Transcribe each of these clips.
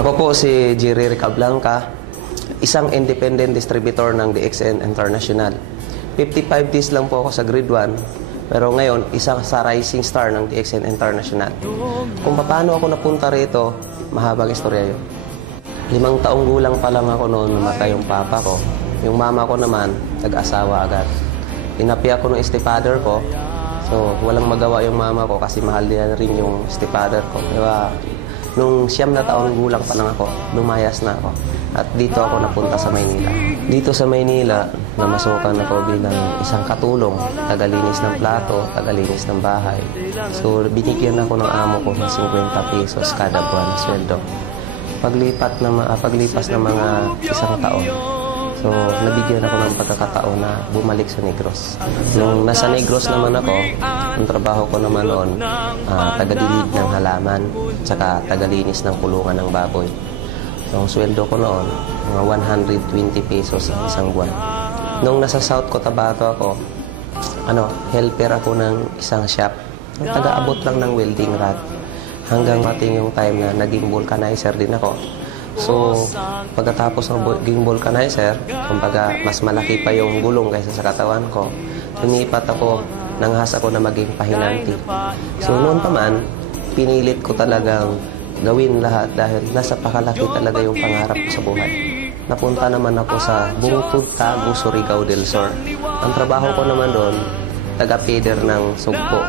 Ako po si Jerry Ricablanca, isang independent distributor ng DXN International. 55 days lang po ako sa grade 1, pero ngayon, isang sa rising star ng DXN International. Kung paano ako napunta rito, mahabang istorya yun. 5 taong gulang pa lang ako noon, namatay yung papa ko. Yung mama ko naman, nag-asawa agad. Inapi ako ng stepfather ko, so walang magawa yung mama ko kasi mahal niya rin yung stepfather ko. Diba? Nung 9 na taong gulang pa lang ako, lumayas na ako. At dito ako napunta sa Maynila. Dito sa Maynila, namasukan ako bilang isang katulong, tagalinis ng plato, tagalinis ng bahay. So, binigyan ako ng amo ko ng 50 pesos kada buwan na sweldo. Paglipas ng mga isang taon, so, nabigyan ako ng pagkakataon na bumalik sa Negros. Nung nasa Negros naman ako, ang trabaho ko naman noon, tagadilig ng halaman, tsaka tagalinis ng kulungan ng baboy. So, ang sweldo ko noon, mga 120 pesos ang isang buwan. Nung nasa South Cotabato ako, helper ako ng isang shop. Taga-abot lang ng welding rod. Hanggang mating yung time na naging vulcanizer din ako. So, pagkatapos ng naging vulcanizer, kumbaga mas malaki pa yung gulong kaysa sa katawan ko, lumipat ako, nanghas ako na maging pahinanti. So, noon pa man, pinilit ko talagang gawin lahat dahil nasa pakalaki talaga yung pangarap ko sa buhay. Napunta naman ako sa Bungtod, Tago, Surigao del Sur. Ang trabaho ko naman doon, taga-feeder ng sugpo.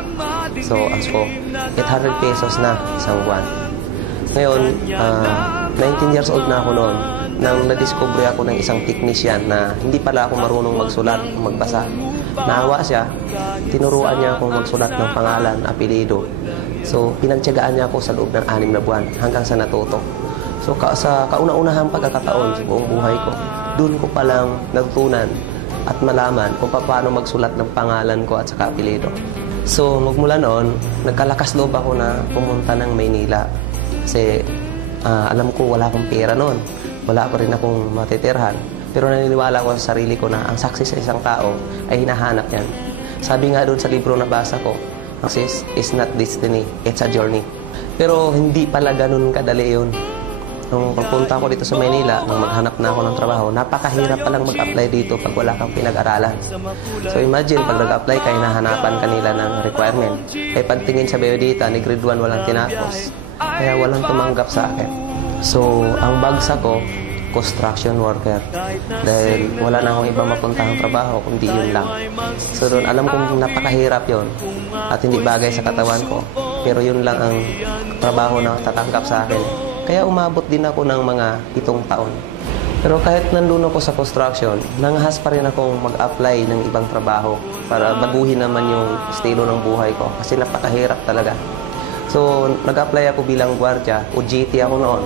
So, as ko, 800 pesos na isang buwan. Ngayon, 19 years old na ako noon nang na-discover ako ng isang technician na hindi pala ako marunong magsulat, magbasa. Naawa siya, tinuruan niya akong magsulat ng pangalan, apelido. So, pinagtiyagaan niya ako sa loob ng 6 na buwan hanggang sa natuto. So, sa kauna-unahang pagkakataon sa buong buhay ko, doon ko palang natutunan at malaman kung paano magsulat ng pangalan ko at saka apelido. So, magmula noon, nagkalakas loob ako na pumunta ng Maynila. Kasi alam ko wala akong pera noon. Wala pa rin akong matitirhan. Pero naniniwala ko sa sarili ko na ang success sa isang tao ay hinahanap yan. Sabi nga doon sa libro na basa ko, success is not destiny, it's a journey. Pero hindi pala ganun kadali yun. Nung pagpunta ko dito sa Maynila, nung maghanap na ako ng trabaho, napakahirap palang mag-apply dito pag wala kang pinag-aralan. So imagine, pag nag-apply ka, hinahanapan kanila ng requirement. Eh pagtingin sa biodata, ni grade 1 walang tinapos. Kaya walang tumanggap sa akin. So, ang bagsak ko, construction worker. Dahil wala na akong ibang mapuntahang trabaho, kundi yun lang. So doon, alam kong napakahirap yun. At hindi bagay sa katawan ko. Pero yun lang ang trabaho na tatanggap sa akin. Kaya umabot din ako ng mga 7 taon. Pero kahit nandun ako sa construction, nanghas pa rin akong mag-apply ng ibang trabaho para baguhin naman yung estilo ng buhay ko. Kasi napakahirap talaga. So, nag-apply ako bilang gwardiya. OJT ako noon.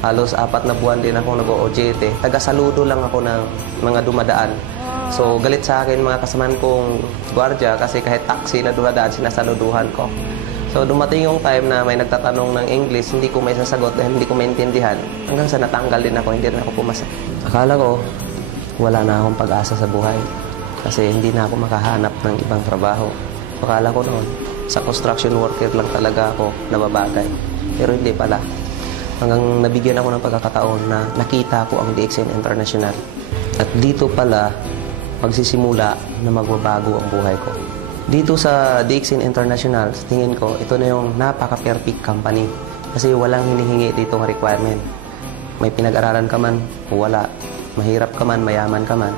Halos 4 na buwan din ako nag-OJT. Taga-saludo lang ako ng mga dumadaan. So, galit sa akin mga kasamaan kong gwardiya kasi kahit taxi na dumadaan, sinasaluduhan ko. So, dumating yung time na may nagtatanong ng English, hindi ko may sasagot dahil hindi ko maintindihan. Hanggang sa natanggal din ako, hindi na ako pumasa. Akala ko, wala na akong pag-asa sa buhay. Kasi hindi na ako makahanap ng ibang trabaho. Akala ko noon, sa construction worker lang talaga ako nababagay. Pero hindi pala. Hanggang nabigyan ako ng pagkakataon na nakita ko ang DXN International. At dito pala, magsisimula na magbabago ang buhay ko. Dito sa DXN International, tingin ko, ito na yung napaka-perfect company. Kasi walang hinihingi dito ng requirement. May pinag-aralan ka man, o wala. Mahirap ka man, mayaman ka man.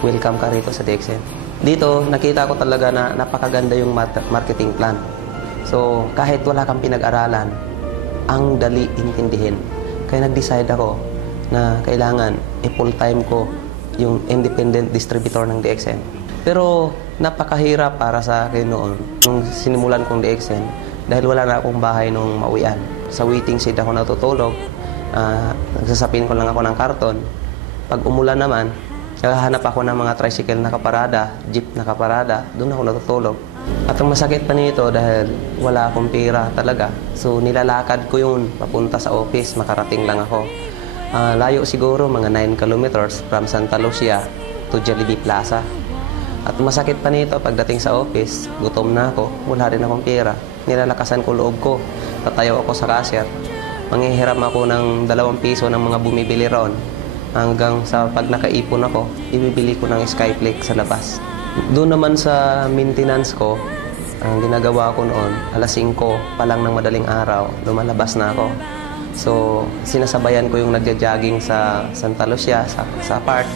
Welcome ka rito sa DXN. Dito, nakita ko talaga na napakaganda yung marketing plan. So, kahit wala kang pinag-aralan, ang dali intindihin. Kaya nag-decide ako na kailangan i-full-time ko yung independent distributor ng DXN. Pero napakahirap para sa akin noon nung sinimulan kong DXN dahil wala na akong bahay nung mauwian. Sa waiting shed ako natutulog, nagsasapin ko lang ako ng karton. Pag umulan naman, naghahanap ako ng mga tricycle na kaparada, jeep na kaparada, doon ako natutulog. At ang masakit pa nito dahil wala akong pera talaga. So nilalakad ko yun papunta sa office, makarating lang ako. Layo siguro, mga 9 kilometers from Santa Lucia to Jollibee Plaza. At masakit pa nito pagdating sa office, gutom na ako, wala rin akong pera. Nilalakasan ko loob ko, tatayo ako sa cashier. Manghihiram ako ng 2 piso ng mga bumibili roon. Hanggang sa pag nakaipon ako, ibibili ko ng Skyflake sa labas. Doon naman sa maintenance ko, ang ginagawa ko noon, alas 5 pa lang ng madaling araw, lumalabas na ako. So, sinasabayan ko yung nagja-jogging sa Santa Lucia, sa park.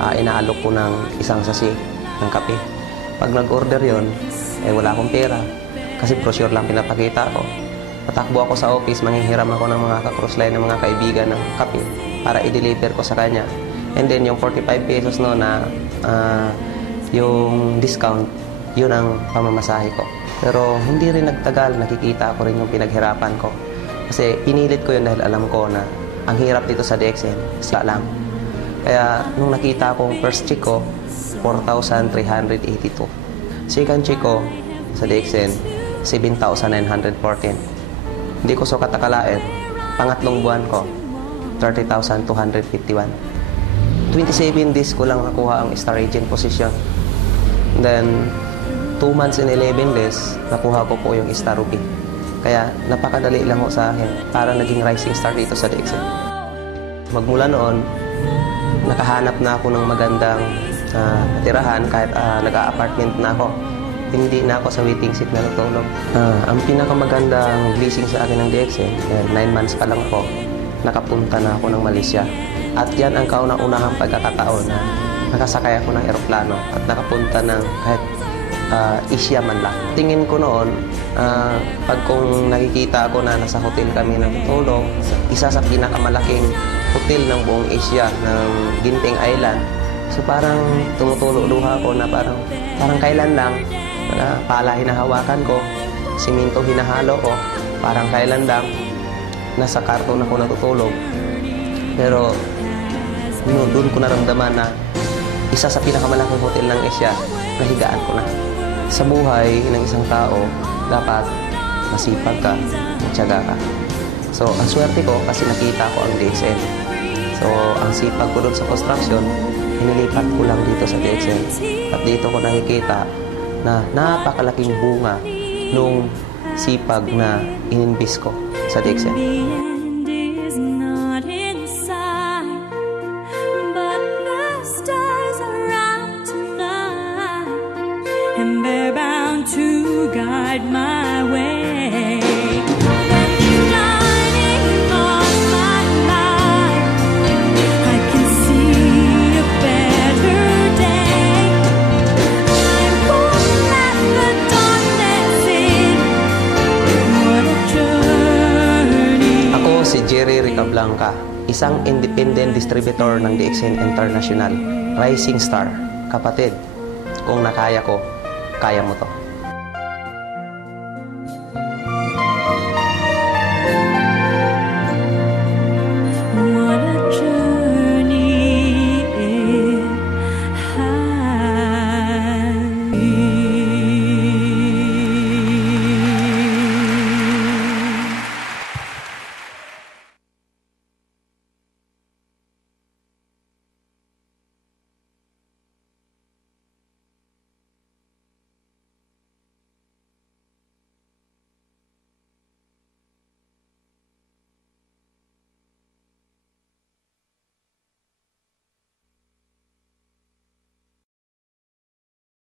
Inaalok ko ng isang sasi ng kape. Pag nag-order yon, wala akong pera. Kasi brochure lang pinapakita ko. Patakbo ako sa office, manghihiram ako ng mga ka-crossline ng mga kaibigan ng kape para i-deliver ko sa kanya. And then, yung 45 pesos no na yung discount, yun ang pamamasahe ko. Pero hindi rin nagtagal, nakikita ko rin yung pinaghirapan ko. Kasi pinilit ko yun dahil alam ko na ang hirap dito sa DXN, isla lang. Kaya nung nakita kong first check ko, 4,382. Second check ko sa DXN, 7,914. Hindi ko sukat akalain. Pangatlong buwan ko, 30,251. 27 days ko lang nakuha ang star agent position. Then, 2 months and 11 days, nakuha ko po yung Star Ruby. Kaya napakadali lang ho sa akin para naging rising star dito sa DXN. Magmula noon, nakahanap na ako ng magandang tirahan kahit nag-a-apartment na ako. Hindi na ako sa waiting seat na natulog. Ang pinakamagandang blessing sa akin ng DXN, 9 months pa lang po, nakapunta na ako ng Malaysia. At yan ang kauna-unahang pagkakataon na nakasakay ako ng eroplano at nakapunta ng kahit Asia man lang. Tingin ko noon, pag kung nakikita ako na nasa hotel kami na tutulog, isa sa pinakamalaking hotel ng buong Asia, ng Ginting Island. So parang tumutulo luha ko na parang kailan lang, pala hinahawakan ko, simento hinahalo ko, parang kailan lang, nasa karton ako natutulog. Pero doon ko naramdaman na isa sa pinakamalaking hotel ng Asia, nahigaan ko na. Sa buhay ng isang tao, dapat masipag ka, matyaga ka. So, ang swerte ko kasi nakita ko ang DXN. So, ang sipag ko doon sa construction, inilipat ko lang dito sa DXN. At dito ko nakikita na napakalaking bunga nung sipag na ininvest ko sa DXN. And they're bound to guide my way. When you're shining on my life, I can see a better day. I'm born at the darkness in. What a journey. Ako si Jerry Ricablanca, isang independent distributor ng DXN International, Rising Star. Kapatid, kung nakaya ko, kaya mo to.